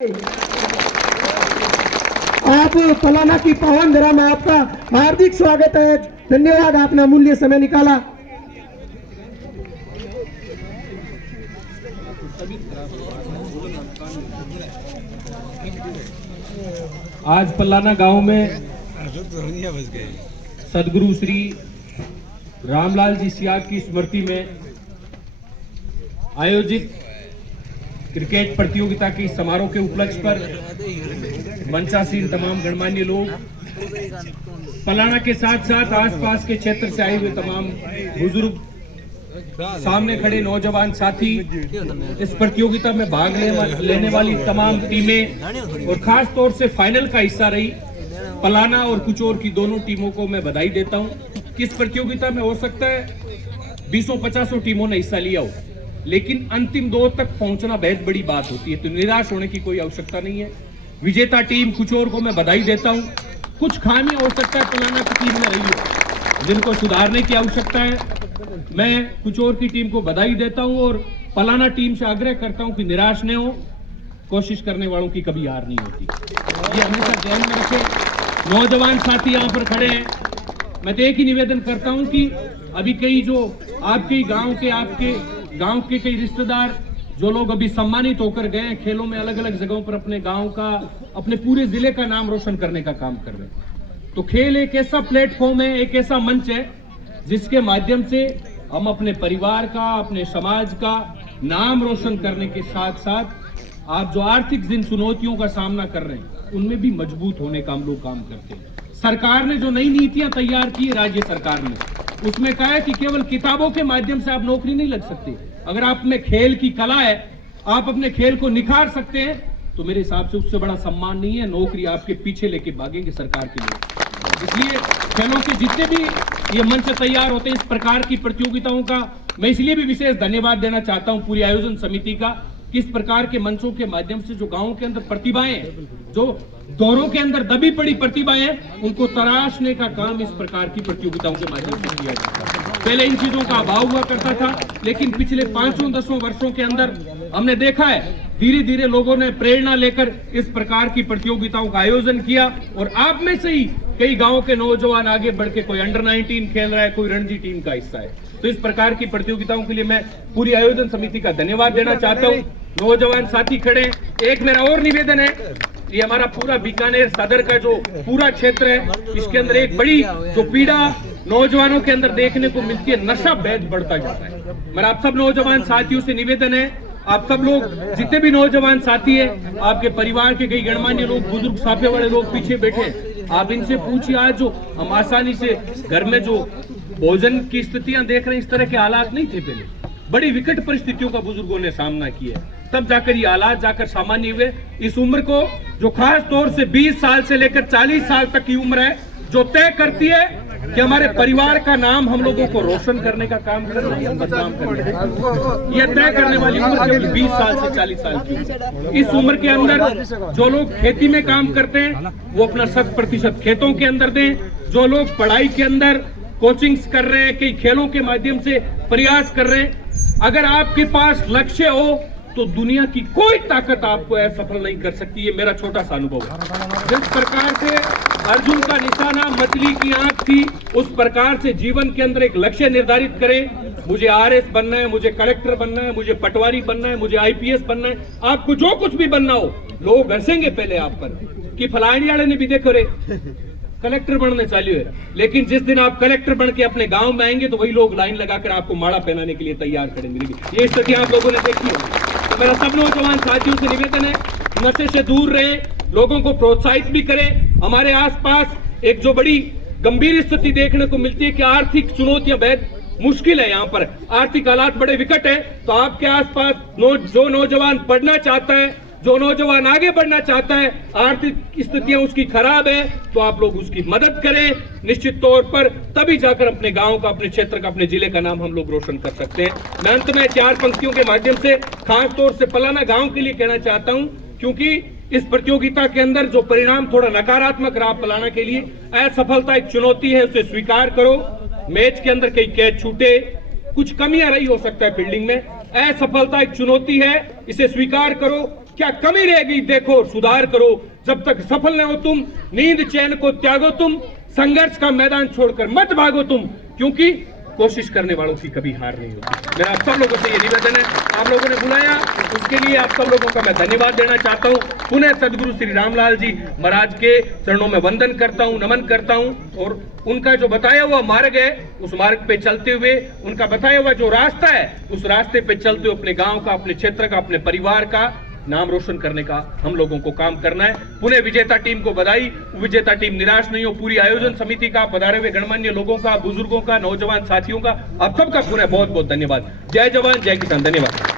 आप पलाना की पावन धरा में आपका हार्दिक स्वागत है। धन्यवाद, आपने अमूल्य समय निकाला। आज पलाना गांव में सदगुरु श्री रामलाल जी सियाग की स्मृति में आयोजित क्रिकेट प्रतियोगिता के समारोह के उपलक्ष्य पर मंचासीन तमाम गणमान्य लोग, पलाना के साथ साथ आसपास के क्षेत्र से आए हुए तमाम बुजुर्ग, सामने खड़े नौजवान साथी, इस प्रतियोगिता में भाग लेने वाली तमाम टीमें और खास तौर से फाइनल का हिस्सा रही पलाना और कुचोर की दोनों टीमों को मैं बधाई देता हूं कि इस प्रतियोगिता में हो सकता है 200-50 टीमों ने हिस्सा लिया हो, लेकिन अंतिम दो तक पहुंचना बेहद बड़ी बात होती है, तो निराश होने की कोई आवश्यकता नहीं है। विजेता टीम कुचोर को मैं बधाई देता हूं। कुछ खामी हो सकता है पलाना की टीम में रही हो, जिनको सुधारने की आवश्यकता है। मैं कुचोर की टीम को बधाई देता हूं और पलाना टीम से आग्रह करता हूं कि निराश न हो, कोशिश करने वालों की कभी हार नहीं होती, ये हमेशा ध्यान में रखें। नौजवान साथी यहाँ पर खड़े हैं, मैं तो एक ही निवेदन करता हूं कि अभी कई जो आपके गांव के कई रिश्तेदार जो लोग अभी सम्मानित होकर गए खेलों में, अलग अलग जगहों पर अपने गांव का, अपने पूरे जिले का नाम रोशन करने का काम कर रहे हैं। तो खेल एक ऐसा प्लेटफॉर्म है, एक ऐसा मंच है जिसके माध्यम से हम अपने परिवार का, अपने समाज का नाम रोशन करने के साथ साथ आप जो आर्थिक जिन चुनौतियों का सामना कर रहे हैं उनमें भी मजबूत होने का हम लोग काम करते हैं। सरकार ने जो नई नीतियां तैयार की, राज्य सरकार ने, उसमें कहा है कि केवल किताबों के माध्यम से आप नौकरी नहीं लग सकते। अगर आप में खेल की कला है, आप अपने खेल को निखार सकते हैं, तो मेरे हिसाब से उससे बड़ा सम्मान नहीं है नौकरी आपके पीछे लेके भागेंगे सरकार के लोग। इसलिए खेलों के जितने भी ये मंच तैयार होते हैं इस प्रकार की प्रतियोगिताओं का, मैं इसलिए भी विशेष धन्यवाद देना चाहता हूं पूरी आयोजन समिति का, किस प्रकार के मंचों के माध्यम से जो गांवों के अंदर प्रतिभाएं, जो दौरों के अंदर दबी पड़ी प्रतिभाएं हैं, उनको तराशने का काम इस प्रकार की प्रतियोगिताओं के माध्यम से किया जाता है। पहले इन चीजों का अभाव हुआ करता था, लेकिन पिछले 5-10 वर्षों के अंदर हमने देखा है धीरे धीरे लोगों ने प्रेरणा लेकर इस प्रकार की प्रतियोगिताओं का आयोजन किया और आप में से ही कई गांवों के नौजवान आगे बढ़ के कोई अंडर 19 खेल रहा है, कोई रणजी टीम का हिस्सा है। तो इस प्रकार की प्रतियोगिताओं के लिए मैं पूरी आयोजन समिति का धन्यवाद देना चाहता हूं। नौजवान साथी खड़े, एक मेरा और निवेदन है, ये हमारा पूरा बीकानेर सदर का जो पूरा क्षेत्र है, इसके अंदर एक बड़ी जो पीड़ा नौजवानों के अंदर देखने को मिलती है, नशा बेहद बढ़ता जाता है। मेरा आप सब नौजवान साथियों से निवेदन है, आप सब लोग जितने भी नौजवान साथी हैं, आपके परिवार के कई गणमान्य लोग, बुजुर्ग साफे वाले लोग पीछे बैठे, आप इनसे पूछिए। आज जो हम आसानी से घर में जो भोजन की स्थितियां देख रहे हैं, इस तरह के हालात नहीं थे पहले, बड़ी विकट परिस्थितियों का बुजुर्गों ने सामना किया, तब जाकर ये हालात जाकर सामान्य हुए। इस उम्र को जो खास तौर से 20 साल से लेकर 40 साल तक की उम्र है, जो तय करती है कि हमारे परिवार का नाम हम लोगों को रोशन करने का काम करना है, बदनाम करने का, यह तय करने वाली उम्र केवल 20 साल से 40 साल की। इस उम्र के अंदर जो लोग खेती में काम करते हैं वो अपना 100% खेतों के अंदर दें। जो लोग पढ़ाई के अंदर कोचिंग्स कर रहे हैं, कई खेलों के माध्यम से प्रयास कर रहे हैं, अगर आपके पास लक्ष्य हो तो दुनिया की कोई ताकत आपको असफल नहीं कर सकती। ये मेरा छोटा सा अनुभव है। जिस प्रकार से अर्जुन का निशाना मछली की आंख थी, उस प्रकार से जीवन के अंदर एक लक्ष्य निर्धारित करें। मुझे RS बनना है, मुझे कलेक्टर बनना है, मुझे पटवारी बनना है, मुझे IPS बनना है, आपको जो कुछ भी बनना हो, लोग हंसेंगे पहले आप पर कि फलानी वाले ने भी देखो रे कलेक्टर बनने चालू है, लेकिन जिस दिन आप कलेक्टर बन के अपने गांव में आएंगे तो वही लोग लाइन लगाकर आपको माला पहनाने के लिए तैयार खड़े मिलेंगे। ये स्थिति आप लोगों ने देखी हो। तो मेरा सब नौजवान साथियों से निवेदन है, नशे से दूर रहे, लोगों को प्रोत्साहित भी करें। हमारे आसपास एक जो बड़ी गंभीर स्थिति देखने को मिलती है कि आर्थिक चुनौतियां बेहद मुश्किल है, यहाँ पर आर्थिक हालात बड़े विकट है। तो आपके आसपास जो नौजवान पढ़ना चाहता है, जो नौजवान आगे बढ़ना चाहता है, आर्थिक स्थितियां उसकी खराब है, तो आप लोग उसकी मदद करें निश्चित तौर पर, तभी जाकर अपने गांव का, अपने क्षेत्र का, अपने जिले का नाम हम लोग रोशन कर सकते हैं। मैं अंत में 4 पंक्तियों के माध्यम से खास तौर से पलाना गांव के लिए कहना चाहता हूं, क्योंकि इस प्रतियोगिता के अंदर जो परिणाम थोड़ा नकारात्मक रहा पलाना के लिए, असफलता एक चुनौती है, उसे स्वीकार करो। मैच के अंदर कई कैच छूटे, कुछ कमियां रही हो सकता है फील्डिंग में, असफलता एक चुनौती है, इसे स्वीकार करो। क्या कमी रहेगी देखो और सुधार करो। जब तक सफल न हो तुम, नींद चैन को त्यागो तुम, संघर्ष का मैदान छोड़कर मत भागो तुम, क्योंकि कोशिश करने वालों की कभी हार नहीं होती। मेरा आप सब लोगों से ये निवेदन है, आप लोगों ने बुलाया उसके लिए आप सब लोगों का मैं धन्यवाद देना चाहता हूँ। पुनः सदगुरु श्री रामलाल जी महाराज के चरणों में वंदन करता हूँ, नमन करता हूँ, और उनका जो बताया हुआ मार्ग है उस मार्ग पे चलते हुए, उनका बताया हुआ जो रास्ता है उस रास्ते पे चलते हुए अपने गांव का, अपने क्षेत्र का, अपने परिवार का नाम रोशन करने का हम लोगों को काम करना है। पुणे विजेता टीम को बधाई। विजेता टीम निराश नहीं हो। पूरी आयोजन समिति का, पधारे हुए गणमान्य लोगों का, बुजुर्गों का, नौजवान साथियों का, आप सबका पुनः बहुत बहुत धन्यवाद। जय जवान जय किसान। धन्यवाद।